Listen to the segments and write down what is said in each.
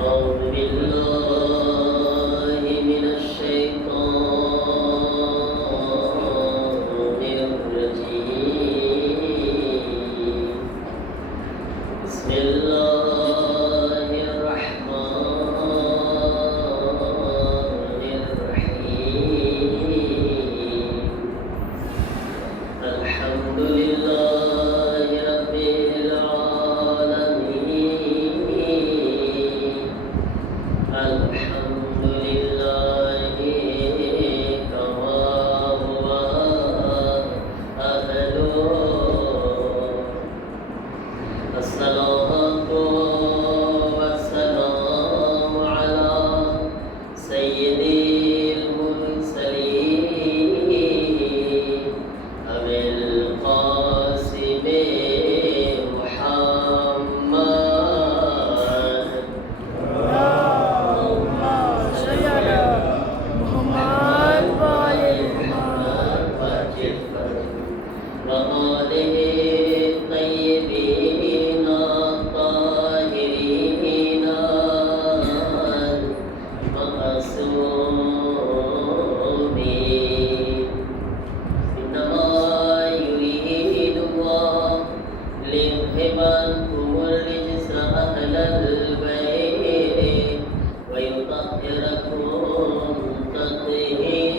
أعوذ بالله من الشيطان الرجيم. بسم الله الرحمن الرحيم. الحمد لله رب العالمين. الحمد لله كما هو أهله. الصلاة والسلام على سيد المرسلين أبي القاسم محمد. اللهم صل على محمد وآل محمد وآله الطيبين الطاهرين المعصومين. إنما يريد الله ليذهب عنكم الرجس أهل البيت ويطهركم تطهيرا.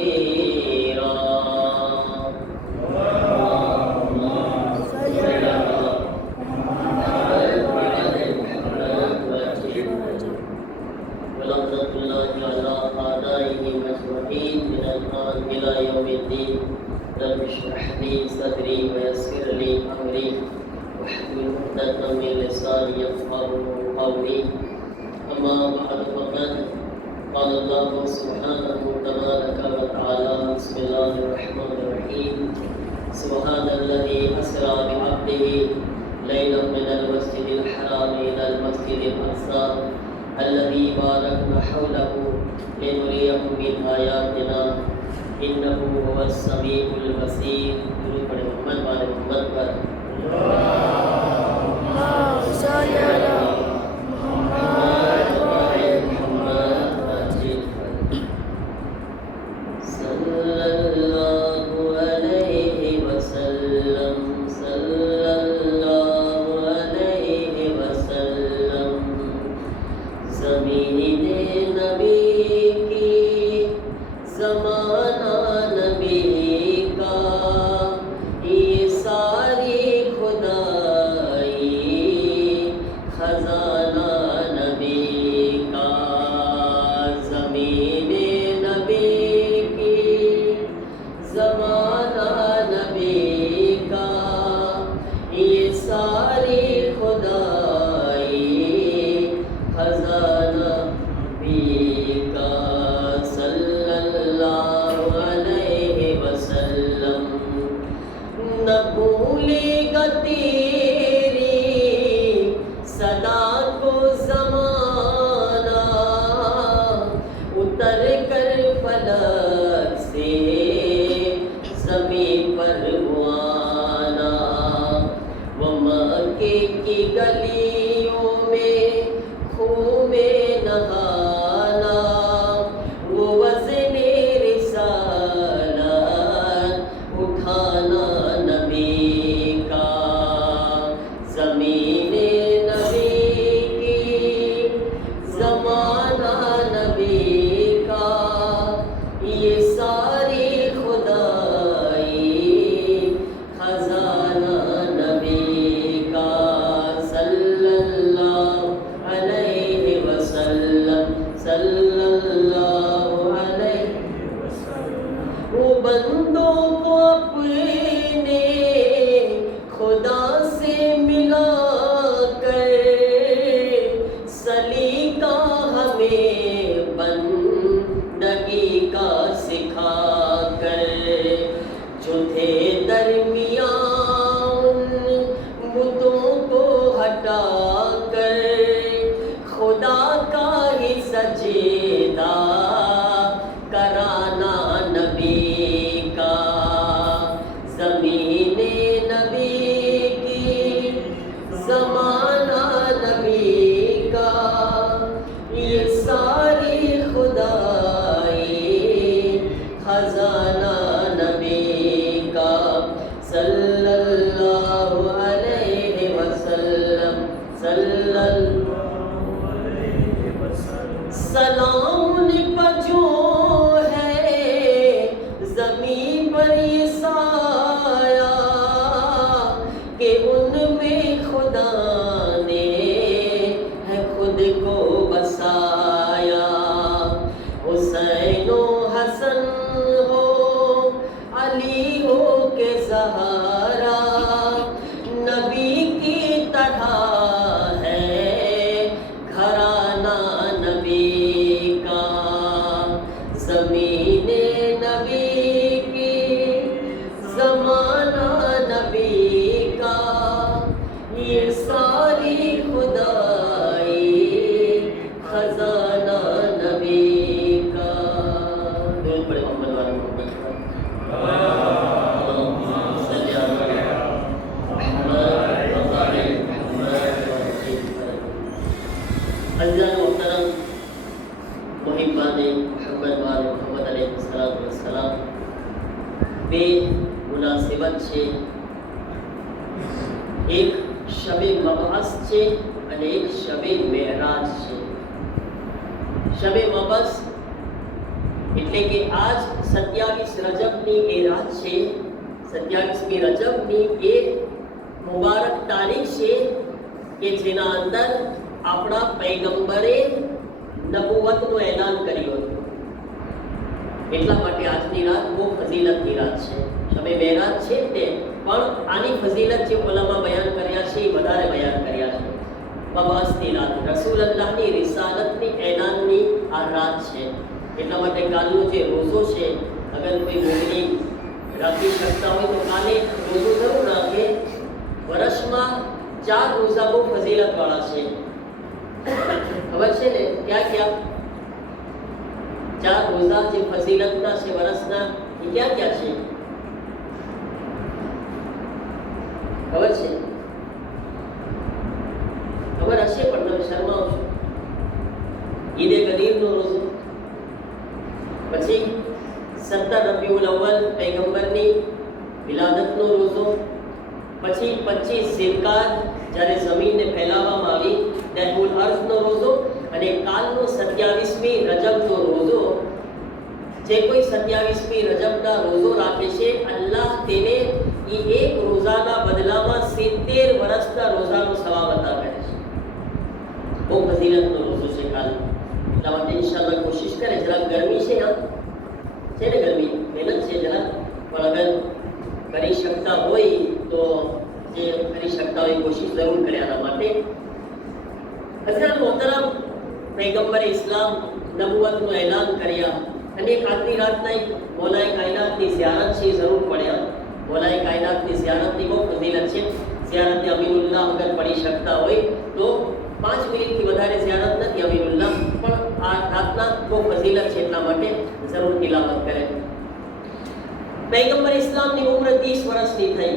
صل على ولعنة الله على أعدائهم أجمعين من الآن إلى يوم الدين. رب اشرح لي صدري ويسر لي أمري واحلل عقدة من لساني يفقهوا قولي. أما بعد فقد قال الله سبحانه تبارك وتعالى. بسم الله الرحمن الرحيم. سبحان الذي أسرى بعبده ليلا من المسجد الحرام إلى المسجد الأقصى الذي باركنا حوله لنريه من آياتنا إنه هو السميع البصير. محمد وآل محمد. اللهم صل على محمد وآل محمد صلى الله عليه وسلم. صلى الله عليه وسلم. ज़मीन नबी की ज़माना नबी का ये सारी खुदा अज़ीज़ान मोहतरम मुहिब्बान मोहम्मद वाले मोहम्मद अलैहिस्सलाम બે મુનાસિબત છે. એક શબે મબઅસ છે અને એક શબે મેરાજ છે. શબે મબઅસ એટલે કે આજ 27 રજબની એ રાત છે. 27મી રજબની એ મુબારક તારીખ છે કે જેના અંદર આપણા પૈગંબરે નબુવતનું એલાન કર્યું હતું. એટલા માટે આજની રાત બહુ ફઝીલતની રાત છે. શબે મેરાજ છે તે પણ આની ફઝીલત જે ઉલમા બયાન કર્યા છે એ વધારે બયાન કર્યા છે. મબઅસની રાત, રસૂલલ્લાહની રિસાલતની એલાનની આ રાત છે. એટલા માટે કાલનો જે રોઝો છે, અગર કોઈ મોમિન રાખી શકતા હોય તો કાલે રોઝો જરૂર રાખે. વર્ષમાં 4 રોઝા બહુ ફઝીલતવાળા છે. ખબર છે ને ક્યાં ક્યાં 4 રોઝા જે ફઝીલતના છે વર્ષના, એ ક્યાં ક્યાં છે ખબર છે? ખબર હશે પણ તમે શરમાવો છો. ઈદે ગદીરનો રોઝો, પછી 17 રબીઉલ અવ્વલ પૈગંબરની વિલાદતનો રોઝો, પછી 25 ઝિલકાદ જ્યારે જમીનને ફેલાવવામાં આવી દહુલ અર્થનો રોઝો, અને કાલનો 27મી રજબનો રોઝો. જે કોઈ 27મી રજબના રોઝો રાખે છે, અલ્લાહ તેને એ એક રોઝાના બદલામાં 70 વર્ષના રોઝાનો સવાબ અતા કરે છે. બહુ ફઝીલતનો રોઝો છે કાલ. એટલા માટે ઇન્શાઅલ્લાહ કોશિશ કરે. જરા ગરમી છે, છે ને ગરમી, મહેનત છે જરા, પણ અગર કરી શકતા હોય તો જે કરી શકતા હોય કોશિશ જરૂર કરે આના માટે. હઝરત મોહતરમ પૈગંબર ઇસ્લામ નબુવતનું એલાન કર્યા અને આજની રાતના એક મૌલાએ કાયનાતની ઝિયારત છે, જરૂર પડ્યા. મૌલાએ કાયનાતની ઝિયારતની બહુ ફઝીલત છે. ઝિયારત અમીનુલ્લાહ અગર પડી શકતા હોય તો 5 મિનિટથી વધારે ઝિયારત નથી અમીનુલ્લાહ, પણ આ રાતના બહુ ફઝીલત છે એટલા માટે જરૂર તિલાવત કરે. પૈગંબર ઇસ્લામની ઉંમર 30 વર્ષની થઈ.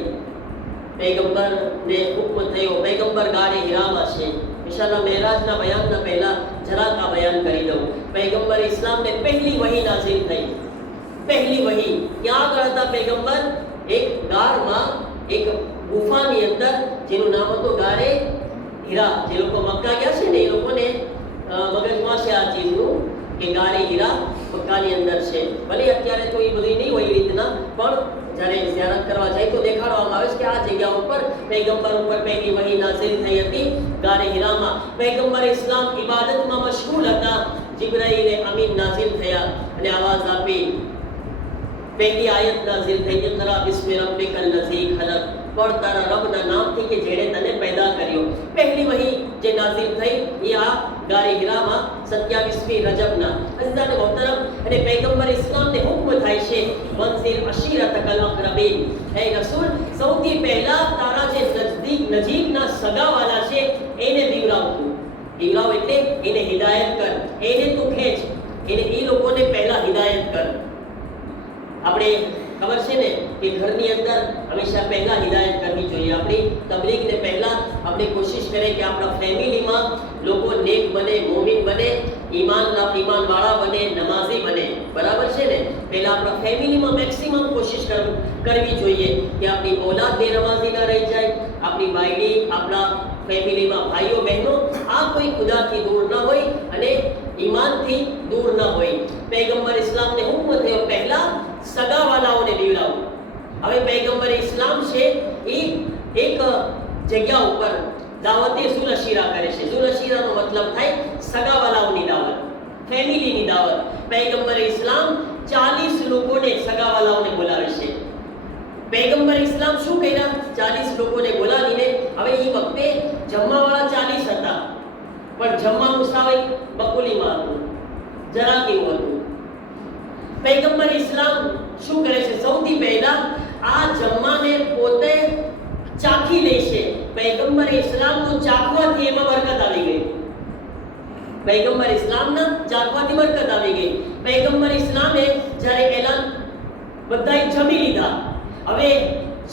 પૈગંબરને હુક્મ થયો, પૈગંબર ગારે હિરામાં છે. ઇન્શાઅલ્લાહ મેરાજના બયાનના પહેલા જરાક આ બયાન કરી દઉં. પૈગંબર ઇસ્લામને પહેલી વહી નાઝિલ થઈ. પહેલી વહી ક્યાં આગળ હતા પૈગંબર? એક ગારમાં, એક ગુફાની અંદર, જેનું નામ હતું ગારે હીરા. જે લોકો મક્કા ગયા છે ને એ લોકોને મગજમાં છે આ ચીજનું કે ગારે હીરા મક્કાની અંદર છે. ભલે અત્યારે તો એ બધી નહીં હોય એ રીતના, પણ જ્યારે ઝિયારત કરવા જાય તો દેખાડવામાં આવે છે કે આ જગ્યા ઉપર પૈગંબર ઉપર પહેલી વહી નાઝિલ થઈ હતી ગારે હીરામાં. પૈગંબર ઇસ્લામ ઇબાદતમાં મશગુલ હતા. જિબ્રાઈલ અમીન નાઝિલ થયા અને આવાજ આપી. પહેલી આયત નાઝિલ થઈ, ઇકરા બિસ્મિ રબ્બિકલ લઝી ખલક, પઢ તારા રબના નામથી કે જેણે તને પેદા કર્યો. પહેલી વહી જે નાઝિલ થઈ એ આ ગારે હીરામાં 27મી રજબના. અઝીઝાન મોહતરમ, અને પૈગંબર ઇસ્લામને હુક્મ થાય છે વંઝિર અશીરતકલ અકરબીન, હે રસૂલ સૌથી પહેલા તારા જે નજીકના સગાવાલા છે એને દીવરાવતું. દીવરાવ એટલે એને હિદાયત કર, એને તું ખેંચ, એને એ લોકોને પહેલા હિદાયત કર. આપણે ખબર છે ને કે ઘરની અંદર હંમેશા પહેલા હિદાયત કરવી જોઈએ. આપણી તબલીગને પહેલા આપણે કોશિશ કરીએ કે આપણા ફેમિલીમાં લોકો નેક બને, મોમિન બને, ઈમાનવાળા બને, નમાઝી બને. બરાબર છે ને? પહેલા આપણા ફેમિલીમાં મેક્સિમમ કોશિશ કરવી જોઈએ કે આપણી ઔલાદ બેનમાઝી ના રહી જાય, આપણી બાયડી, આપણા ફેમિલીમાં ભાઈઓ બહેનો આ કોઈ ખુદાથી દૂર ન હોય અને ઈમાનથી દૂર ન હોય. પૈગંબર ઇસ્લામને હુક્મ થયો પહેલા સગાવાલાઓને દીવડાવો. હવે પૈગંબર ઇસ્લામ છે એ એક જગ્યા ઉપર દાવતે ઝુલઅશીરા કરે છે. ઝુલઅશીરાનો મતલબ થાય સગાવાલાઓની દાવત, ફેમિલીની દાવત. પૈગંબર ઇસ્લામ 40 લોકોને સગાવાલાઓને બોલાવે છે. પૈગંબર ઇસ્લામ શું કર્યા? 40 લોકોને બોલાવીને, હવે એ વખતે જમવાવાળા 40 હતા, પણ જમવાનું સાવ બકુલીમાં હતું, જરા કેવું હતું. પૈગંબર ઇસ્લામ શું કરે છે? સૌથી પહેલા આ જમવાને પોતે ચાખી લે છે. પૈગંબર ઇસ્લામનું ચાખવાથી એમાં બરકત આવી ગઈ. પૈગંબર ઇસ્લામના ચાખવાથી બરકત આવી ગઈ. પૈગંબર ઇસ્લામે જ્યારે એલાન બધાએ જમી લીધા, હવે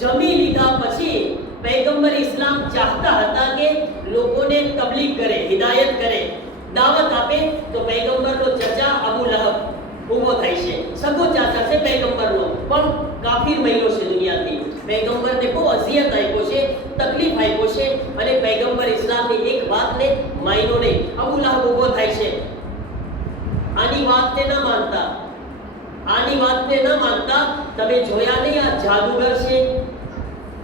જમી લીધા પછી પૈગંબર ઇસ્લામ ચાહતા હતા કે લોકોને તબલીગ કરે, હિદાયત કરે. દાવત આપે તો પૈગંબરનો ચચા અબુ લહબ ઊભો થાય છે. સગો ચાચા છે પૈગંબરનો, પણ કાફિર મહિલો છે દુનિયાથી. પૈગંબરને બહુ અઝિયત આપ્યો છે, તકલીફ આપ્યો છે, અને પૈગંબર ઇસ્લામની એક વાતને માયનો નહીં. અબુ લહબ ઊભો થાય છે. આની વાતને ન માનતા તમે જોયા નહીં આ જાદુગર છે.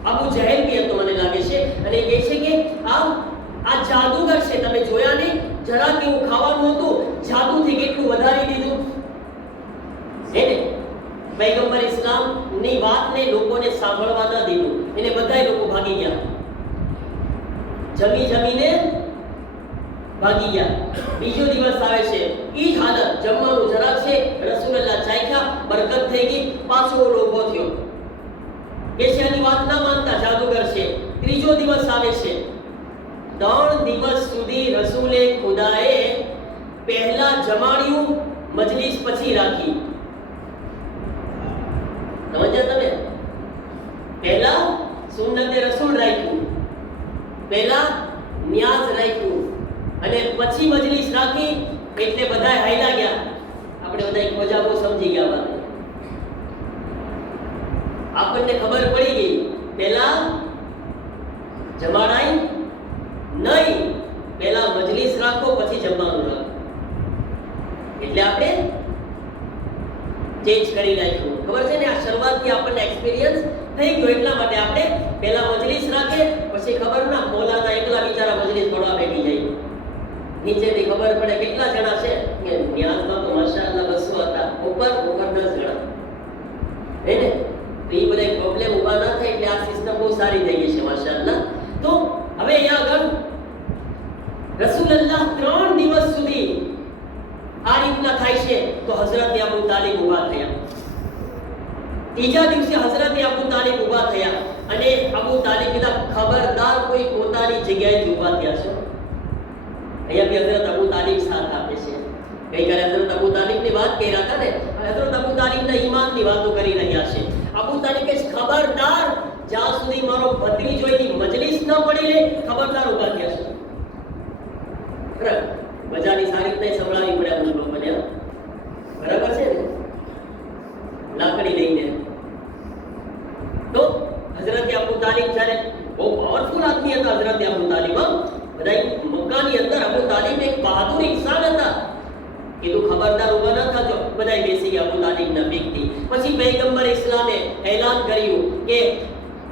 અબુ જહેલ બી હતો મને લાગે છે, અને કહે છે કે આ જાદુગર છે, તમે જોયા નહીં? જરા કેવું ખાવાનું હતું, જાદુથી કેટલું વધારી દીધું. એને પૈગંબર ઇસ્લામની વાતને લોકોને સાંભળવા ન દીધું, એને બધાય લોકો ભાગી ગયા, જમીને ભાગી ગયા. બીજો દિવસ આવે છે, ઈ જ હાલત, જમવાનું જરાક છે, રસૂલલ્લાહ ચાખ્યા, બરકત થઈ ગઈ, પાછો ઓલો ઊભો થયો. એશિયાની વાત ના માનતા જાદુગર છે. ત્રીજો દિવસ આવે છે, 3 દિવસ સુધી રસૂલે ખુદાએ પહેલા જમાડ્યું, મજલિસ પછી રાખી. સમજ્યા તમે? પહેલા સુન્નતે રસૂલ રાખ્યું, પહેલા નિયાઝ રાખ્યું, અને પછી મજલિસ રાખી, એટલે બધાય હાઈલા ગયા. આપણે બધાય ખોજા બહુ સમજી ગયા વાત. આપણને ખબર પડી ગઈ, પહેલા જમાડાય નહીં, પહેલા મજલિસ રાખો પછી જમવાનું રાખો. એટલે આપણે ચેન્જ કરી નાખ્યું. ખબર છે ને, આ શરૂઆતથી આપણને એક્સપિરિયન્સ થઈ ગયો, એટલા માટે આપણે પહેલા મજલિસ રાખે, પછી ખબર ના મોલાના એકલા બિચારા મજલિસ પડવા બેઠી જાય. નીચેથી ખબર પડે કેટલા જણા છે, કે ન્યાસમાં તો માશાઅલ્લાહ 200 હતા, ઉપર 10 જણા. હે ને? તો એ બધા પ્રોબ્લેમ ઊભા ના થાય, એટલે આ સિસ્ટમ બહુ સારી થઈ ગઈ છે માશાઅલ્લાહ. તો હવે અહીંયા આગળ રસૂલલ્લાહ 3 દિવસ સુધી આ રીતના થાય છે. તો હઝરત અબુ તાલિબ ઊભા થયા. ત્રીજા દિવસે હઝરત અબુ તાલિબ ઊભા થયા, અને અબુ તાલિબ કીધા, ખબરદાર કોઈ પોતાની જગ્યાએ ઊભા થયા છો. અહીંયા બી હઝરત અબુ તાલિબ સાથ આપે છે. ગઈકાલે હઝરત અબુ તાલિબની વાત કરી રહ્યા હતા ને, હઝરત અબુ તાલિબના ઈમાનની વાતો કરી રહ્યા છે. અબુ તાલિબ કહે, ખબરદાર, જ્યાં સુધી મારો ભત્રીજો એની મજલિસ ન પડી લે, ખબરદાર ઊભા થયા છો. બરાબર, મજાની સારી રીતે સંભળાવી પડે અમુક લોકોને. બરાબર છે ને? લાકડી લઈને. તો હઝરત અબુ તાલિબ જ્યારે બહુ પાવરફુલ આદમી હતા, હઝરત અબુ તાલિબ, બધા મક્કાની અંદર અબુ તાલિબ એક બહાદુર ઇન્સાન હતા. કીધું ખબરદાર ઊભા ન થજો. બધા બેસી ગયા અબુ તાલિબના બીકથી. પછી પૈગંબર ઇસ્લામે એલાન કર્યું કે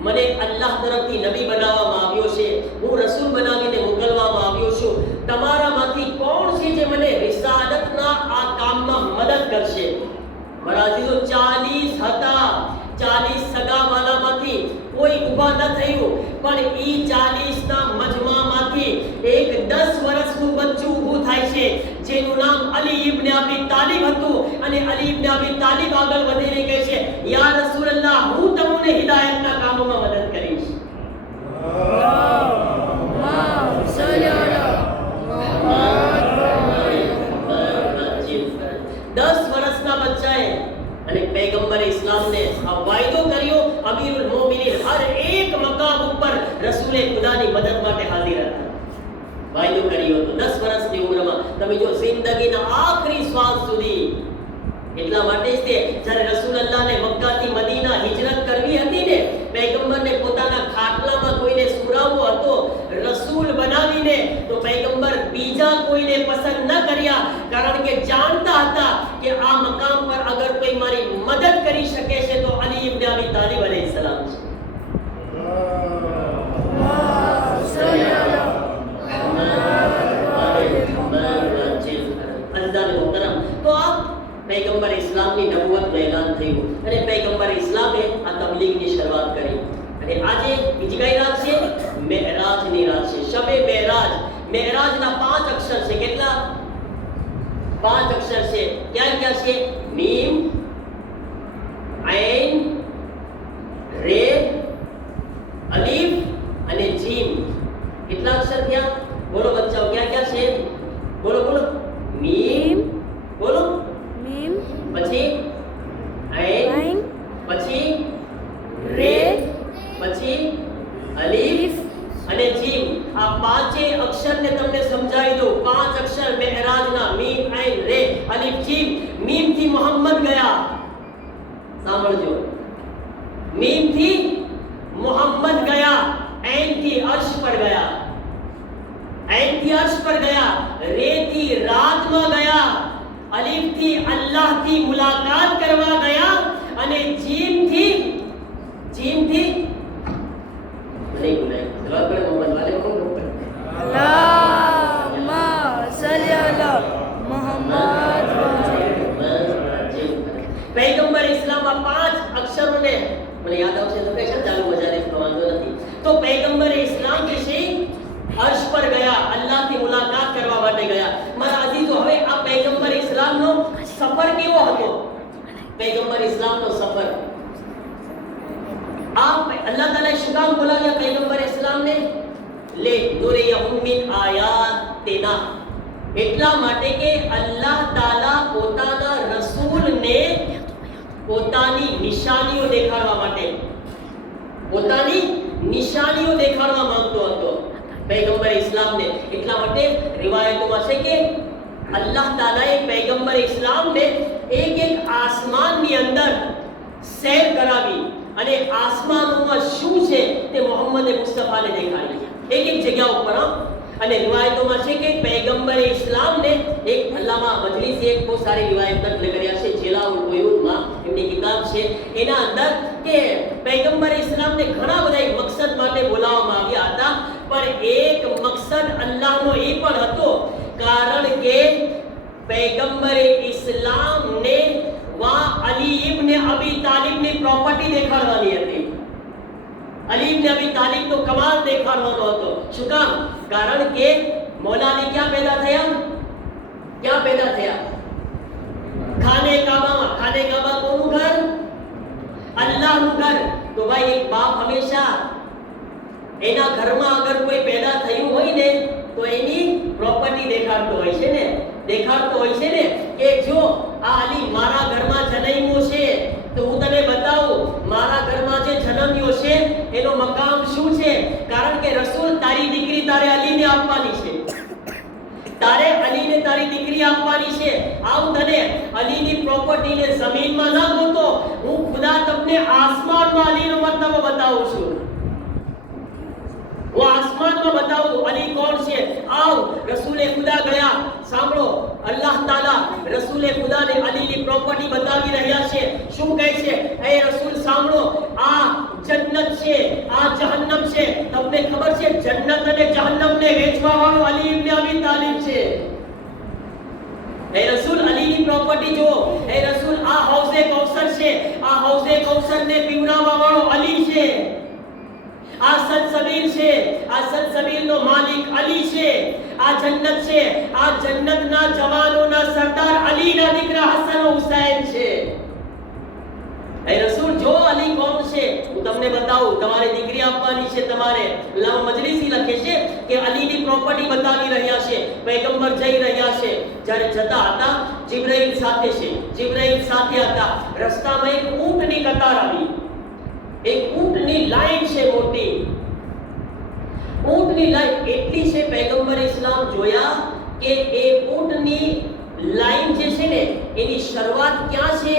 મને અલ્લાહ તરફથી નબી બનાવવામાં આવ્યો છે, હું રસૂલ બનાવીને મોકલવામાં આવ્યો છું. તમારામાંથી કોણ છે જે મને રિસાલતના આ કામમાં મદદ કરશે? મારા અઝીઝો 40 હતા. 40 સગાવાલામાંથી કોઈ ઊભા ન થયું, પણ ઈ 40 ના મજમામાંથી એક 10 વર્ષનું બચ્ચું ઊભું થાય છે, જેનું નામ અલી ઇબ્ન અબી તાલિબ હતું. અને અલી ઇબ્ન અબી તાલિબ આગળ વધીને કહે છે, યા રસૂલલ્લાહ, હું તમને હિદાયતના કામોમાં મદદ કરીશ. 10 વર્ષના બચ્ચાએ અને પૈગંબર ઇસ્લામને આ વાયદો કર્યો. અમીરુલ મોમિનીન હર એક મકામ ઉપર રસૂલે ખુદાની મદદ માટે હાજર હતા. વાયદો કર્યો હતો 10 વર્ષની ઉંમરમાં. તમે જો જિંદગીના આખરી શ્વાસ સુધી. એટલા માટે જ તે જ્યારે રસૂલલ્લાહને મક્કાથી મદીના હિજરત કરવી હતી ને, પૈગંબરને પોતાના ખાટલામાં કોઈને સુરાવવો હતો રસૂલ બનાવીને, તો પૈગંબર બીજા કોઈને પસંદ ન કર્યા, કારણ કે જાણતા હતા કે આ મકામ પર અગર કોઈ મારી મદદ કરી શકે છે તો અલી ઇબ્ન અબી તાલિબ અલૈહિસ્સલામ છે. તો આ પૈગંબર ઇસ્લામની નબુવતનું એલાન થયું, અને પૈગંબર ઇસ્લામે આ તબલીગની શરૂઆત કરી. અને આજે બીજી કઈ રાત છે? મેરાજની રાત છે, શબે મેરાજ. મેરાજના 5 અક્ષર છે. કેટલા? 5 અક્ષર છે. ક્યાં ક્યાં છે? મીમ, ઐન, રે, અલીફ અને જીમ. કેટલા અક્ષર થયા? બોલો બચ્ચાઓ, ક્યાં ક્યાં છે? બોલો બોલો. મીમ, બોલો. મીમ, પછી ઐન, પછી રે, પછી અલીફ અને જીમ. આ 5 અક્ષરને તમને સમજાવી દઉં. 5 અક્ષર મેં अलिफ जीम, मीम थी मोहम्मद गया, સાંભળજો, मीम थी मोहम्मद गया, ऐन थी अर्श पर गया, ऐन थी अर्श पर गया, रे थी रात में गया, अलिफ थी अल्लाह थी मुलाकात करवा गया, અને જીમ थी नहीं बोले जवाब पर मोहम्मद वाले कौन बोलते अल्लाहुम्मा सल्ली अला मोहम्मद पैगंबर इस्लाम આ પાંચ અક્ષરોને મને યાદ આવશે તો કહેશે ચાલુ મજાને વાંધો નથી. તો पैगंबर इस्लाम જે છે अर्श पर गया, अल्लाह की मुलाकात करवा માટે ગયા. મારા અજીજો, હવે આ पैगंबर इस्लामનો સફર કેવો હતો? पैगंबर इस्लामનો સફર आप अल्लाह ताला શું કામ બોલાવ્યા पैगंबर इस्लाम ने? ले નુરિયહુમ મિન આયાતિના, એટલા માટે કે અલ્લાહ તાલા પોતાના રસૂલને પોતાની નિશાનીઓ દેખાડવા માટે, પોતાની નિશાનીઓ દેખાડવા માંગતો હતો पैगंबर इस्लाम ने. એટલા માટે રિવાયતોમાં છે કે અલ્લાહ તાલાએ पैगंबर इस्लाम ने એક આસમાનની અંદર સૈર કરાવી અને આસમાનોમાં શું છે તે મોહમ્મદ મુસ્તફાને દેખાડી એક જગ્યા ઉપર. અને રિવાયતોમાં છે કે पैगंबर इस्लाम ने એક અલ્લામા મજલિસી એક બહુ સારી રિવાયત નકલ કર્યા છે જલાઉલ ગુયુબમાં, એમની કિતાબ છે, એના અંદર કે पैगंबर इस्लाम ने ઘણા બધા મકસદ માટે બોલાવવામાં આવ્યા હતા, પણ એક મકસદ અલ્લાહનો એ પણ હતો કારણ કે पैगंबर इस्लाम ने वहां अली इब्न अबी तालिब ની પ્રોપર્ટી દેખાડવાની હતી. अली इब्न अबी तालिब तो कमाल દેખાડવાનો હતો. શું કામ? કારણ કે मौला अली क्या पैदा થયા? खाने काबा કોનું ઘર? અલ્લાહનું ઘર. તો ભાઈ એક બાપ હંમેશા એના ઘરમાં અગર કોઈ પેદા થયું હોય ને તો એની પ્રોપર્ટી દેખાડતો હોય છે ને કે જો આ અલી મારા ઘરમાં જન્મ્યો છે તો હું તને બતાવું મારા ઘરમાં જે જન્મ્યો છે એનો મકામ શું છે. કારણ કે રસૂલ તારી દીકરી તારે અલીને આપવાની છે, તારે અલીને તારી દીકરી આપવાની છે. આવ તને અલીની પ્રોપર્ટીને જમીનમાં ના ગોતો, હું ખુદા તમને આસમાનમાં અલીનો મર્તબો બતાવું છું. वो आसमान में बताओ अली कौन से. आओ रसूले खुदा गया, सांभळो अल्लाह ताला रसूले खुदा ने अली की प्रॉपर्टी बतावी રહ્યા છે. શું કહે છે? એ રસૂલ સાંભળો, આ જન્નત છે, આ જહન્નમ છે. તમને ખબર છે જન્નત અને જહન્નમ ને વેચવા વાળો અલી ઇબ્ન અબી તાલિબ છે. એ રસૂલ અલી ની પ્રોપર્ટી જો, એ રસૂલ આ હૌઝે કૌસર છે, આ હૌઝે કૌસર ને પીવડાવવા વાળો અલી છે. આ સલસબીલ છે, આ સલસબીલનો માલિક અલી છે. આ જન્નત છે, આ જન્નતના જવાનોના સરદાર અલીના દીકરા હસન હુસૈન છે. એ રસૂલ જો અલી કોણ છે હું તમને બતાવું, તમારે દીકરી આપવાની છે તમારે. અલ્લાહ મજલિસી લખે છે કે અલીની પ્રોપર્ટી બતાવી રહ્યા છે. પૈગંબર જઈ રહ્યા છે, જ્યારે જતા હતા જિબ્રાઈલ સાથે છે, જિબ્રાઈલ સાથે હતા. રસ્તામાં એક ઊંટની કતાર આવી, एक ऊंटनी लाइन से मोटी ऊंटनी लाइन એટલી છે पैगंबर इस्लाम જોયા કે એ ઊંટની લાઈન જે છે ને એની શરૂઆત ક્યાં છે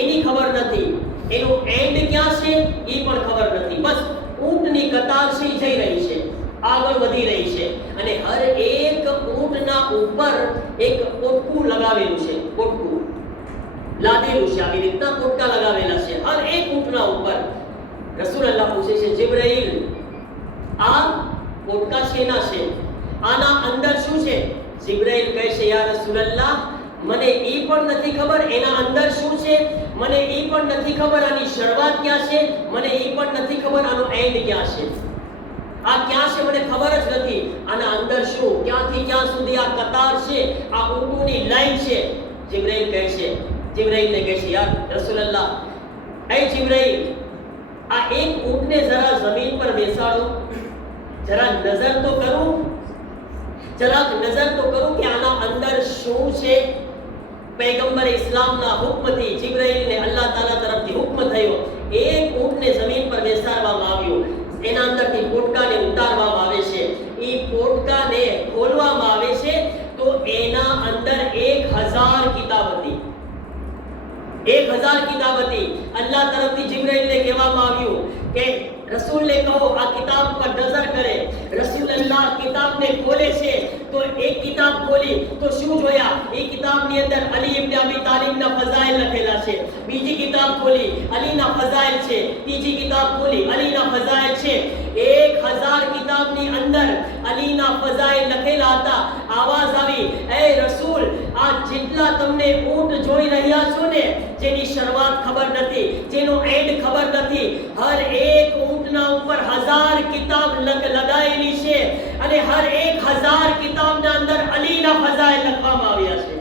એની ખબર નથી, એનો એન્ડ ક્યાં છે એ પણ ખબર નથી. બસ ઊંટની કતાર છે જઈ રહી છે, આગળ વધી રહી છે અને હર એક ઊંટના ઉપર એક પોટકું લગાવેલું છે, પોટકું લાદેલું છે. આવી રીતના પોટકા લગાવેલા છે હર એક ઊંટના ઉપર. રસૂલ અલ્લાહ પૂછે છે જિબ્રાઈલ આ પોટકા શેના છે, આના અંદર શું છે? જિબ્રાઈલ કહે છે યા રસૂલ અલ્લાહ મને એ પણ નથી ખબર એના અંદર શું છે, મને એ પણ નથી ખબર આની શરૂઆત ક્યાં છે, મને એ પણ નથી ખબર આનો એન્ડ ક્યાં છે. આ ક્યાં છે મને ખબર જ નથી. આના અંદર શું, ક્યાંથી ક્યાં સુધી આ કતાર છે, આ ઊંટની લાઈન છે. જિબ્રાઈલ કહે છે, जिब्राइल ने कहा यार रसूल अल्लाह, ऐ जिब्राइल आ एक ऊंट ने जरा जमीन पर बेसाड़ो, जरा नजर तो करूं, जरा नजर तो करूं कि आना अंदर શું છે. पैगंबर इस्लाम ना हुक्म थी, जिब्राइल ने अल्लाह ताला तरफ થી હુકમ થયો. એક ઊંટ ને જમીન પર બેસાડવામાં આવ્યો, એના અંદરથી પોટકાને ઉતારવામાં આવે છે. એ પોટકાને ખોલવામાં આવે છે તો એના અંદર અંદર 1000 કિતાબ હતી. 1000 કિતાબ હતી. અલ્લાહ તરફથી જિબ્રાઈલને કહેવામાં આવ્યું કે રસૂલને કહો આ કિતાબ પર નજર કરે. રસૂલ અલ્લાહ કિતાબને ખોલે છે તો એક કિતાબ ખોલી તો શું જોયા? એ કિતાબની અંદર અલી ઇબ્ન અબી તાલિબના ફઝાઇલ લખેલા છે. બીજી કિતાબ ખોલી અલીના ફઝાઇલ છે. ત્રીજી કિતાબ ખોલી અલીના ફઝાઇલ છે. 1000 કિતાબની અંદર અલીના ફઝાઇલ લખેલા હતા. આવાજ આવી, એ રસૂલ, આ જેટલા તમને ઊંટ જોઈ રહ્યા છો ને, જેની શરૂઆત ખબર નથી, જેનો એન્ડ ખબર નથી, હર એક ઊંટના ઉપર 1000 કિતાબ લગાયેલી છે અને હર એક 1000 કિતાબના અંદર અલીના ફઝાઇલ લખવામાં આવ્યા છે.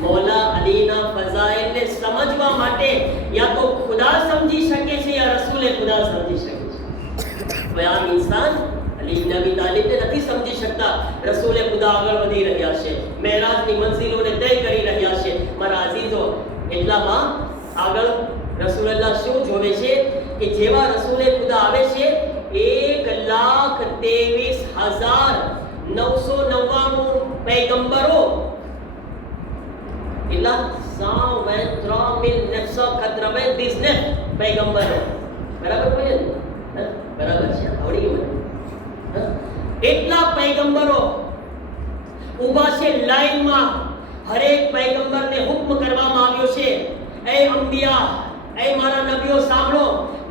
मौला अलीना फजाइल ने समझवा માટે या तो खुदा समझी શકે છે या रसूल खुदा समझी શકે છે. કોઈ આમ ઇન્સાન અલી ઇબ્ન અબી તાલિબને નથી સમજી શકતા. રસૂલ ખુદા આગળ વધી રહ્યા છે, મેરાજની મંઝિલોને તય કરી રહ્યા છે. મારા અઝીઝો, એટલામાં આગળ રસૂલુલ્લાહ શું જોવે છે કે જેવા રસૂલ ખુદા આવે છે 1,23,999 પૈગંબરો इला 123,999 पैगंबरो बराबर बोले बराबर છે આવડી ગયું. એટલા પૈગંબરો ઊભા છે લાઈનમાં. હરેક પૈગંબરને હુકમ કરવામાં આવ્યો છે, એ અંબિયા, એ મારા નબીઓ સાંભળો,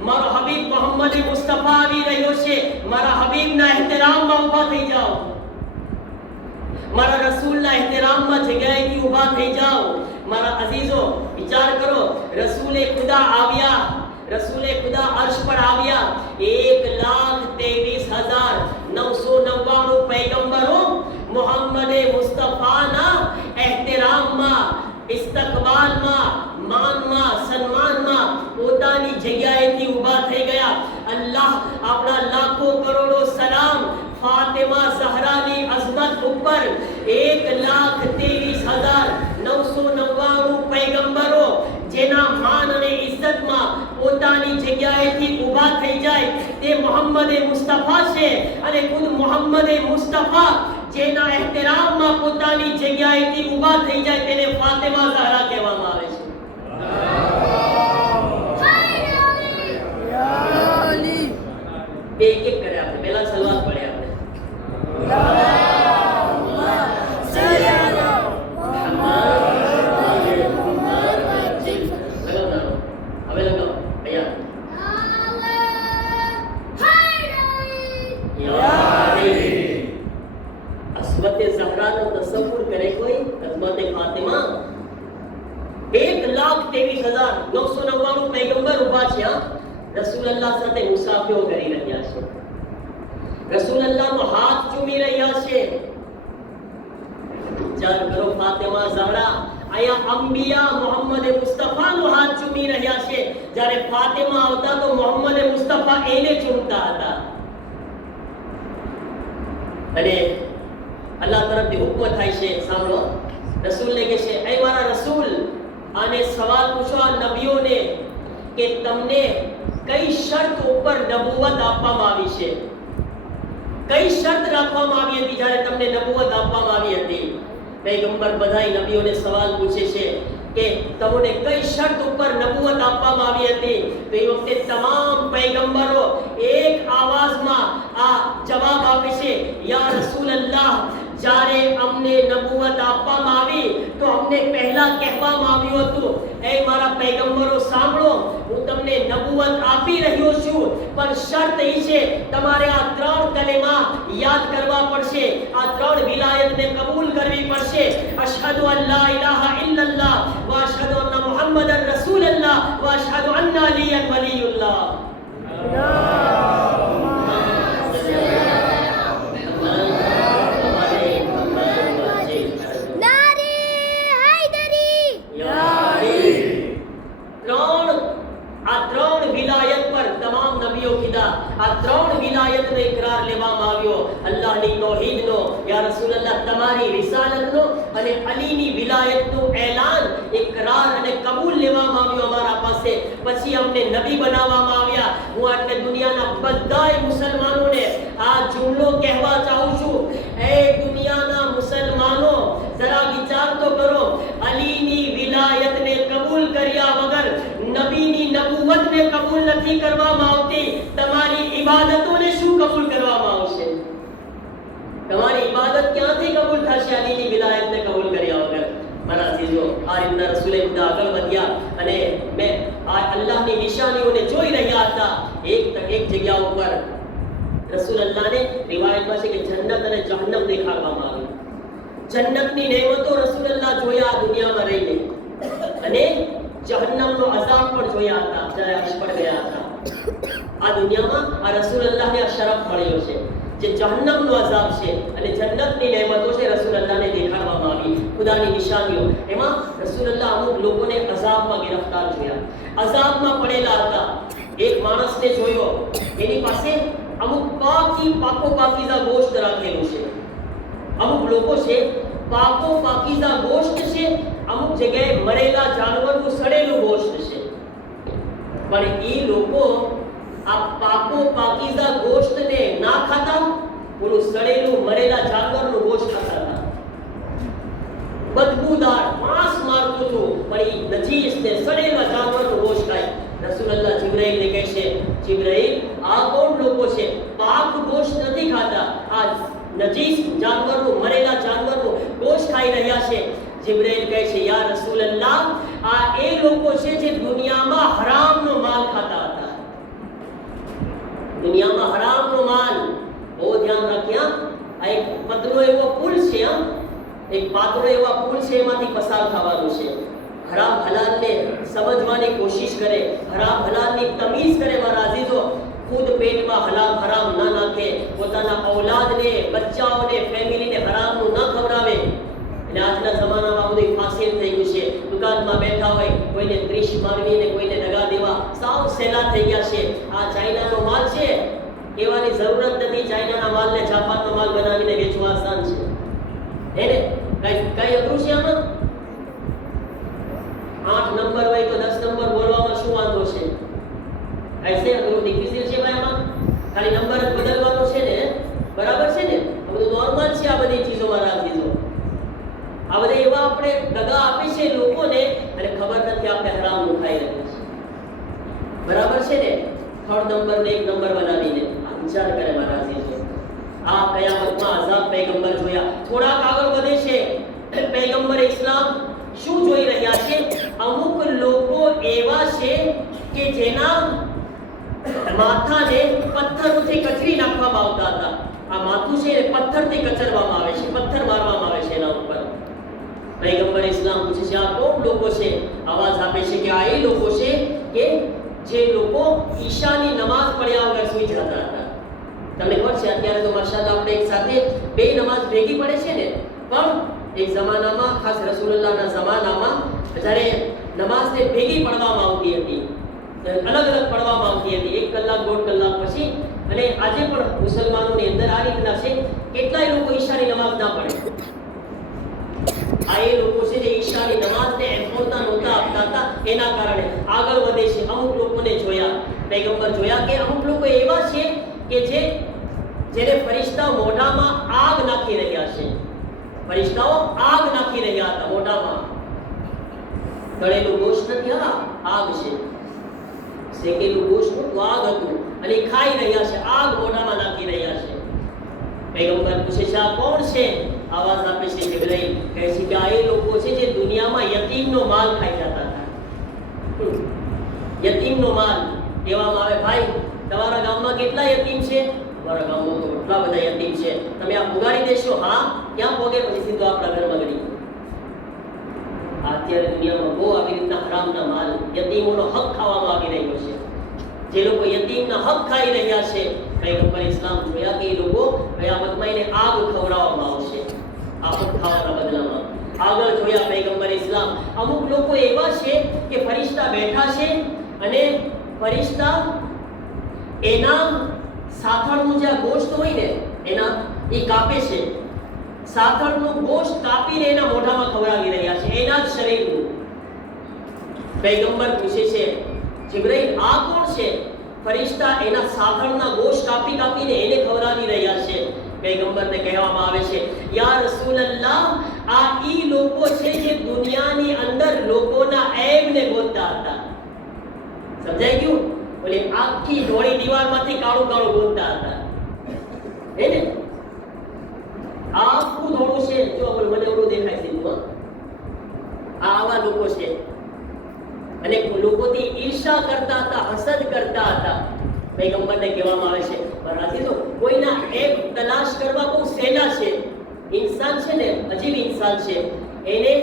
મારો હબીબ મોહમ્મદ મુસ્તફા આવી રહ્યો છે, મારા હબીબના એહતરામમાં ઊભા થઈ જાઓ, મારા રસૂલના એહતરામમાં જગ્યાએથી ઊભા થઈ જાઓ. મારા અઝીઝો, વિચાર કરો, રસૂલે ખુદા આવ્યા, રસૂલે ખુદા અર્શ પર આવ્યા. 1,23,999 પૈગંબરો મોહમ્મદે મુસ્તફાના એહતરામમાં, ઇસ્તકબાલમાં, માનમાં, સન્માનમાં પોતાની જગ્યાએથી ઊભા થઈ ગયા. અલ્લાહ આપણા લાખો કરોડો સલામ ફાતિમા ઝહરાની અઝમત ઉપર 1,23,999 પૈગંબરો જેના માન અને ઇજ્જતમાં પોતાની જગ્યાએથી ઊભા થઈ જાય તે મોહમ્મદે મુસ્તફા છે. અને ખુદ મોહમ્મદે મુસ્તફા જેના એહતરામમાં પોતાની જગ્યાએથી ઊભા થઈ જાય તેને ફાતિમા ઝહરા કહેવામાં આવે છે. એક એક કરે આપણે, પહેલા સલવાત પડે આપણે. पैगंबर उभा છે. રસૂલલ્લાહ સાથે મુસાફિરો કરી રહ્યા છે, રસૂલલ્લાહનો હાથ ચૂમી રહ્યા છે. વિચાર કરો, ફાતિમા ઝહરા આયા અંબિયા મોહમ્મદ મુસ્તફાનો હાથ ચૂમી રહ્યા છે. જ્યારે ફાતિમા આવતા તો મોહમ્મદ મુસ્તફા એને ચૂમતા હતા. અને અલ્લાહ તરફથી હુકમ થાય છે, સાંભળો, રસૂલને કહે છે, એ મારા રસૂલ, આને સવાલ પૂછો આ નબીઓને કે તમને કઈ શરત ઉપર નબુવત આપવામાં આવી છે, કઈ શરત રાખવામાં આવી હતી જ્યારે તમને નબુવત આપવામાં આવી હતી. પૈગંબર બધાય નબીઓને સવાલ પૂછે છે કે તમને કઈ શરત ઉપર નબુવત આપવામાં આવી હતી. તો એ વખતે તમામ પૈગંબરો એક આવાજમાં આ જવાબ આપે છે, યા રસૂલલ્લાહ, જ્યારે અમને નબુવત આપવામાં આવી તો અમને પહેલા કહેવામાં આવ્યું હતું, એ મારા પૈગંબરો સાંભળો, હું તમને નબુવત આપી રહ્યો છું, પણ શરત એ છે તમારે આ 3 કલેમા યાદ કરવા પડશે, આ 3 વિલાયતને કબૂલ કરવી પડશે. અશહદુ અન લા ઇલાહા ઇલ્લલ્લાહ વ અશહદુ અન્ના મુહમ્મદન રસૂલુલ્લાહ વ અશહદુ અન્ના અલીયન વલીયુલ્લાહ. આ ત્રણ વિલાયતનો ઇકરાર લેવામાં આવ્યો, અલ્લાહની તૌહીદનો, યા રસૂલલ્લાહ તમારી રિસાલતનો અને અલીની વિલાયતનું એલાન, ઇકરાર અને કબૂલ લેવામાં આવ્યું અમારા પાસે. પછી અમને નબી બનાવવામાં આવ્યા. હું આટલે દુનિયાના બધાય મુસલમાનોને આ જુમલો કહેવા ચાહું છું, એ દુનિયાના મુસલમાનો જરા વિચાર તો કરો, અલીની વિલાયતને કબૂલ કર્યા વગર નબીની નબુવતને કબૂલ નથી કરવામાં આવતી. તમારી ઇબાદતોને શું કબૂલ કરવામાં આવશે? તમારી ઇબાદત ક્યાંથી કબૂલ થશે અલીની વિલાયતને કબૂલ કર્યા વગર? મારા અઝીઝો, આ રીતના રસૂલે ખુદા આગળ વધ્યા અને મેં આ અલ્લાહની નિશાનીઓને જોઈ રહ્યા હતા. એક જગ્યા ઉપર રસૂલ અલ્લાહને રિવાયતમાં છે કે જન્નત અને જહન્નમ દેખાડવામાં આવી. જન્નતની નેમતો રસૂલ અલ્લાહ જોયા આ દુનિયામાં રહીને, અને જહન્નમનો અઝાબ પણ જોયા હતા જ્યારે નિષ્ફળ ગયા હતા. આ દુનિયામાં આ રસૂલ અલ્લાહને આ શરફ મળ્યો છે જે જહન્નમનો અઝાબ છે અને જન્નતની નેમતો છે રસૂલ અલ્લાહને દેખાડવામાં આવી. ખુદાની નિશાનીઓ, એમાં રસૂલ અલ્લાહ અમુક લોકોને અઝાબમાં ગિરફ્તાર જોયા, અઝાબમાં પડેલા હતા. એક માણસને જોયો, એની પાસે અમુક પાકીઝા ગોશ્ત રાખેલું છે. અમુક લોકો છે પાકીઝા ગોશ્ત છે, અમુક જગ્યાએ મરેલા જાનવરનું સડેલું ગોશ્ત છે. પણ એ લોકો આ પાકીઝા ગોશ્તને ના ખાતા, ઓલું સડેલું મરેલા જાનવરનું ગોશ્ત ખાતા હતા. બદબૂદાર માંસ મારતું હતું, પણ એ નજીસ ને સડેલા જાનવરનું ગોશ્ત ખાય. રસૂલલ્લાહ જિબ્રાઈલને કહે છે, જિબ્રાઈલ, આ કોણ લોકો છે પાક ગોશ્ત નથી ખાતા, આ નજીસ જાનવરનું મરેલા જાનવરનું ગોશ્ત ખાઈ રહ્યા છે? જિબ્રાઈલ કહે છે, યા રસૂલલ્લાહ, આ એ લોકો છે જે દુનિયામાં હરામનો માલ ખાતા હતા. દુનિયામાં હરામનો માલ, બહુ ધ્યાન રાખ્યા. આ એક પતલો એવો પુલ છે, એક પાતળો એવો પુલ છે, એમાંથી પસાર થવાનું છે. હરામ હલાલને સમજવાની કોશિશ કરે, હરામ હલાલની તમીઝ કરે. મારા અઝીઝો, ખુદ પેટમાં હરામ ના નાખે, પોતાના ઔલાદને, બચ્ચાઓને, ફેમિલીને હરામનું ન ખવડાવે. અને આજના જમાનામાં બધું ફાસિલ થઈ ગયું છે. દુકાનમાં બેઠા હોય, કોઈને 30 માંગવી ને કોઈને દગા દેવા સાવ સહેલા થઈ ગયા છે. આ ચાઇનાનો માલ છે, કહેવાની જરૂરત નથી. ચાઇનાના માલને જાપાનનો માલ બનાવીને વેચવા આસાન છે. એને કઈ અઘરું છે આમાં? 8 નંબર હોય તો 10 નંબર બોલવામાં શું વાંધો છે? ऐसे अगर डिफिकल्ट છે ભાઈ, આમાં ખાલી નંબર જ બદલવાનો છે ને, બરાબર છે ને? આ બધું નોર્મલ છે. આ બધી ચીજો મારા દીધો, આ બધા એવા આપણે દગા આપી છે લોકોને અને ખબર નથી આપણે હરામનું ખાઈ રહ્યા છે. બરાબર છે ને? 3 નંબર ને 1 નંબર બનાવીને આ વિચાર કરે મારા દીધો. આ કયામતમાં અઝાબ પૈગંબર જોયા. થોડાક આગળ વધે છે, પૈગંબર ઇસ્લામ શું જોઈ રહ્યા છે? અમુક લોકો એવા છે કે જેના માથાને પથ્થરોથી કચરી નાખવામાં આવતા હતા. આ માથું છે એ પથ્થરથી કચરવામાં આવે છે, પથ્થર મારવામાં આવે છે એના ઉપર. પૈગંબર ઇસ્લામ પૂછે છે, આ કોણ લોકો છે? આવાજ આપે છે કે આ એ લોકો છે કે જે લોકો ઈશાની નમાઝ પડ્યા વગર સૂઈ જતા હતા. તમને ખબર છે અત્યારે તો માશાઅલ્લાહ આપણે એક સાથે 2 નમાઝ ભેગી પડે છે ને, પણ એક જમાનામાં, ખાસ રસૂલુલ્લાહના જમાનામાં, જ્યારે નમાઝને ભેગી પડવામાં આવતી હતી, અલગ અલગ પડવામાં આવતી હતી, 1 કલાક 1.5 કલાક પછી. અને આજે પણ મુસલમાનોની અંદર આ રીતના છે. કેટલાય લોકો ઈશાની નમાઝ ના પડે. આ એ લોકો છે જે ઈશાની નમાઝને અહેમિયત નહોતા આપતા હતા. એના કારણે આગળ વધે છે. અમુક લોકોને જોયા, પૈગંબર જોયા કે અમુક લોકો એવા છે કે જેને ફરિશ્તા મોઢામાં આગ નાખી રહ્યા છે. ફરિશ્તાઓ આગ નાખી રહ્યા હતા મોઢામાં. તળેલું ગોશ્ત નથી, આગ છે. શેકેલું ગોશ્ત તો આગ હતું અને ખાઈ રહ્યા છે, આગ મોઢામાં નાખી રહ્યા છે. પૈગંબર પૂછે છે, આ કોણ છે? આવાજ આપે છે જિબ્રાઈલ, કહે છે કે આ એ લોકો છે જે દુનિયામાં યતીમનો માલ ખાઈ જતા હતા. યતીમનો માલ કહેવામાં આવે, ભાઈ તમારા ગામમાં કેટલા યતીમ છે? અમારા ગામમાં તો કેટલા બધા યતીમ છે, તમે આ પુગાડી દેશો? હા. ક્યાં પોગે? પછી સીધો આપણા ઘરમાં ગળી. અત્યારે દુનિયામાં બહુ આવી રીતના હરામના માલ, યતીમોનો હક ખાવામાં આવી રહ્યો છે. જે લોકો યતીમના હક ખાઈ રહ્યા છે, પૈગંબર ઇસ્લામ જોયા કે એ લોકો કયામતમાં એને આગ ખવડાવવામાં આવશે, આફત ખાવાના બદલામાં. આગળ જોયા પૈગંબર ઇસ્લામ, અમુક લોકો એવા છે કે ફરિશ્તા બેઠા છે અને ફરિશ્તા એના સાથળનું જે ગોશ્ત હોય ને એના એ કાપે છે, સાથળનું ગોશ્ત કાપીને એના મોઢામાં ખવડાવી રહ્યા છે, એના જ શરીરનું. પૈગંબર પૂછે છે, જિબ્રાઈલ આ કોણ છે? ફરિશ્તા એના સાથળના ગોશ્ત કાપીને એને ખવડાવી રહ્યા છે. પૈગંબરને કહેવામાં આવે છે, યા રસૂલલ્લાહ, આ ઈ લોકો છે જે દુનિયાની અંદર લોકોના ઐબને ગોતતા હતા. સમજાઈ ગયું? ઓલી આખી ધોળી દીવારમાંથી કાળું કાળું ગોતતા હતા, હે ને? આખું ધોળું છે, જો મને ઓલું દેખાય છે, જો આવા લોકો છે. અને લોકોથી ઈર્ષા કરતા હતા, હસદ કરતા હતા. પૈગંબરને કહેવામાં આવે છે, મહારાજી તો કોઈના ઐબ તલાશ કરવા બહુ સહેલા છે. ઇન્સાન છે ને, અજીબ ઇન્સાન છે, એને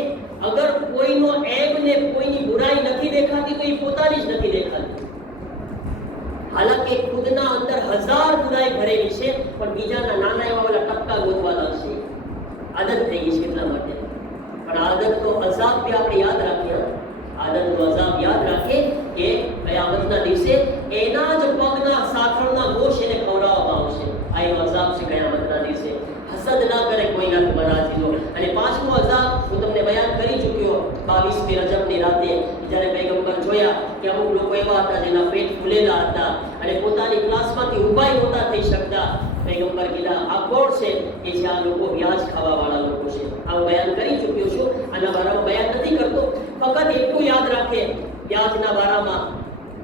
અગર કોઈનો ઐબ ને કોઈની બુરાઈ નથી દેખાતી તો એ પોતાની જ નથી દેખાતી. હાલાકી ખુદના અંદર હજાર બુરાઈ ભરેલી છે, પણ બીજાના નાના એવા ઓલા ટપકા ગોતવા લાગશે. આદત થઈ ગઈ છે એટલા માટે. પણ આદતનો અઝાબ બી આપણે યાદ રાખીએ. આદતનો અઝાબ યાદ રાખે કે કયામતના દિવસે એના જ પગના સાથળના ગોશ એને ખવડાવવામાં આવશે. આ એનો અઝાબ છે કયામતના દિવસે. હસદ ના કરે કોઈના મહારાજીનો. અને પાંચમો અઝાબ હું તમને બયાન કરી ચૂક્યો 22મી રજબની રાતે, જ્યારે પૈગંબર જોયા કે અમુક લોકો એવા હતા જેના પેટ ફૂલેલા હતા અને પોતાની ક્લાસમાંથી ઊભા નહોતા થઈ શકતા. પૈગંબર કીધા, આ કોણ છે? કે જે આ લોકો વ્યાજ ખાવા વાળા લોકો છે. આ હું બયાન કરી ચૂક્યો છું, આના બારામાં બયાન નથી કરતો. ફક્ત એટલું યાદ રાખે વ્યાજના બારામાં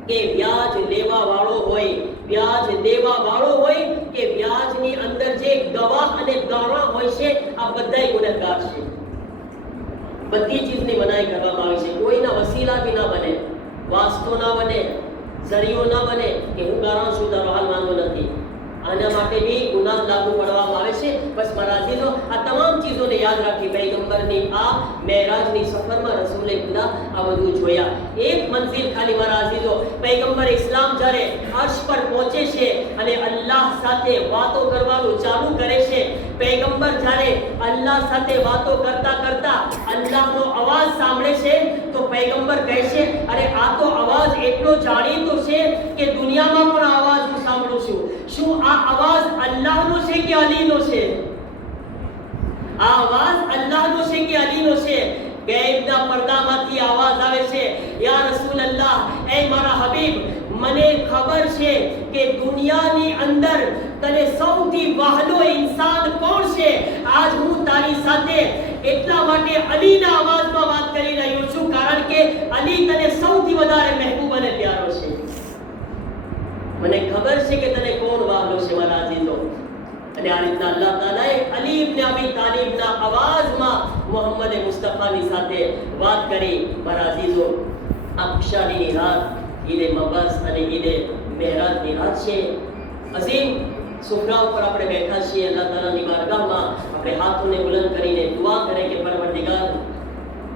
કે વ્યાજ લેવા વાળો હોય, વ્યાજ દેવા વાળો હોય કે વ્યાજની અંદર જે ગવાહ અને ગાળા હોય છે, આ બધાય ગુનેગાર છે. બધી ચીજની મનાઈ કરવામાં આવી છે. કોઈના વસીલા બી ના બને, વાસ્તો ના બને, ઝરિયો ના બને કે હું ગાળા છું, તારો હાલ વાંધો નથી. આના માટે બી ગુનાહ લાગુ પડવામાં આવે છે. બસ મારા અઝીઝો, આ તમામ ચીજોને યાદ રાખી પૈગંબરની આ મેરાજની સફરમાં રસૂલે ખુદા આ બધું જોયા. એક મંઝિલ ખાલી મારા અઝીઝો, પૈગંબર ઇસ્લામ જ્યારે અર્શ પર પહોંચે છે અને અલ્લાહ સાથે વાતો કરવાનું ચાલુ કરે છે, પૈગંબર જ્યારે અલ્લાહ સાથે વાતો કરતા કરતા અલ્લાહનો અવાજ સાંભળે છે તો પૈગંબર કહે છે, અરે આ તો અવાજ એટલો જાણીતો છે કે દુનિયામાં પણ અવાજ હું સાંભળું છું. શું આ અવાજ અલ્લાહનો છે કે અલીનો છે? આ અવાજ અલ્લાહનો છે કે અલીનો છે? ગૈબના પડદામાંથી અવાજ આવે છે, યા રસૂલલ્લાહ, એ મારા હબીબ, મને ખબર છે કે દુનિયાની અંદર તને સૌથી વહાલો ઇન્સાન કોણ છે. આજ હું તારી સાથે એટલા માટે અલીના અવાજમાં વાત કરી રહ્યો છું, કારણ કે અલી તને સૌથી વધારે મહેબૂબ અને પ્યારો છે. મને ખબર છે કે તને કોણ વહાલો છે મારા અઝીઝો. અને આ રીતના અલ્લાહ તાલાએ અલી ઇબ્ન અબી તાલિબના અવાજમાં મુહમ્મદ મુસ્તફાની સાથે વાત કરી. મારા અઝીઝો, આ ખુશાલીની રાત ઈદે મબસ અને ઈદે મેરાજની રાત છે. અઝીમ સુફરા ઉપર આપણે બેઠા છીએ અલ્લાહ તાલાની બારગાહમાં. આપણે હાથોને બુલંદ કરીને દુઆ કરે કે પરવરદિગાર,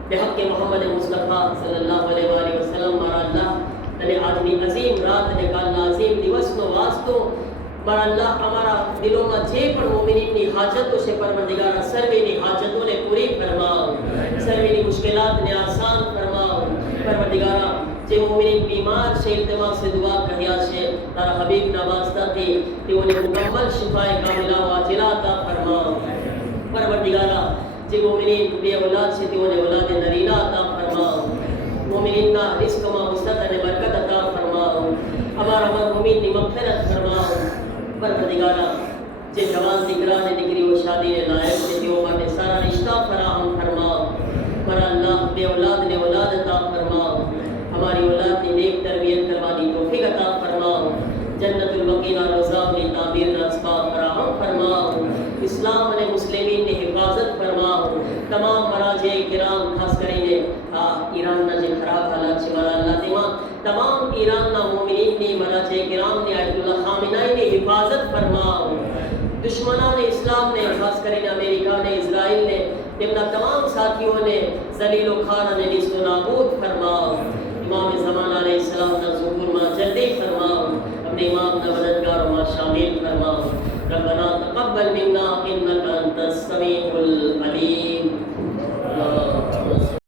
બેહકે મુહમ્મદ મુસ્તફા સલ્લલ્લાહુ અલૈહિ વસલ્લમ, મારા અલ્લાહ, તને આજની અઝીમ રાત અને કાલના અઝીમ દિવસનો વાસ્તો, મારા અલ્લાહ, અમારા દિલોમાં જે પણ મોમિનીની હાજતો છે પરવરદિગાર, સર્વેની હાજતોને પૂરી ફરમાવ, સર્વેની મુશ્કેલાતને આસાન ફરમાવ. પરવરદિગાર, જે મોમિન બીમાર છે ઇલ્તિમાસ સે દુઆ કર્યા છે, તારા હબીબના વાસ્તાથી તેઓને મુકમ્મલ શિફાએ કામિલા વાજિલા અતા ફરમાવ. પરવરદિગાર, જે મોમિન બે औलाद છે તેઓને औलाद નરીના અતા ફરમાવ. મોમિનના રિઝ્કમાં વસત અને બરકત અતા ફરમાવ. અમારા મરહૂમીનની મગફિરત ફરમાવ. પરવરદિગાર, જે જવાન દીકરા અને દીકરીઓ શાદીને લાયક છે તેઓ માટે સારા રિશ્તા ફરાહમ ફરમાવ. મારા અલ્લાહ, બે औलादને औलाद અતા ફરમાવ. हमारी औलाद ने नेक तरबियत करवानी तौफीक अता फरमाओ. जन्नतुल बकीना रोज़ाओं तामीर का असबाब फराहम फरमाओ. इस्लाम અને મુસ્લિમીનની હિફાજત ફરમાઓ. તમામ મરાજે કિરામ, ખાસ કરીને આ ઈરાનના જે ખરાબ હાલાત છે મારા અલ્લાહ, તેમાં તમામ ઈરાનના મોમિનીનની મરાજે કિરામની આયતુલ્લાહ ખામિનાઈની હિફાજત ફરમાઓ. દુશ્મનાને ઇસ્લામને, ખાસ કરીને અમેરિકાને, ઇઝરાઇલને, તેમના તમામ સાથીઓને ઝલીલો ખાર અને નિસ્તો નાબૂદ ફરમાઓ. इमाम ज़मान अलैहिस्सलाम ना ज़ुहूर में जल्दी फरमाओ. अपने इमाम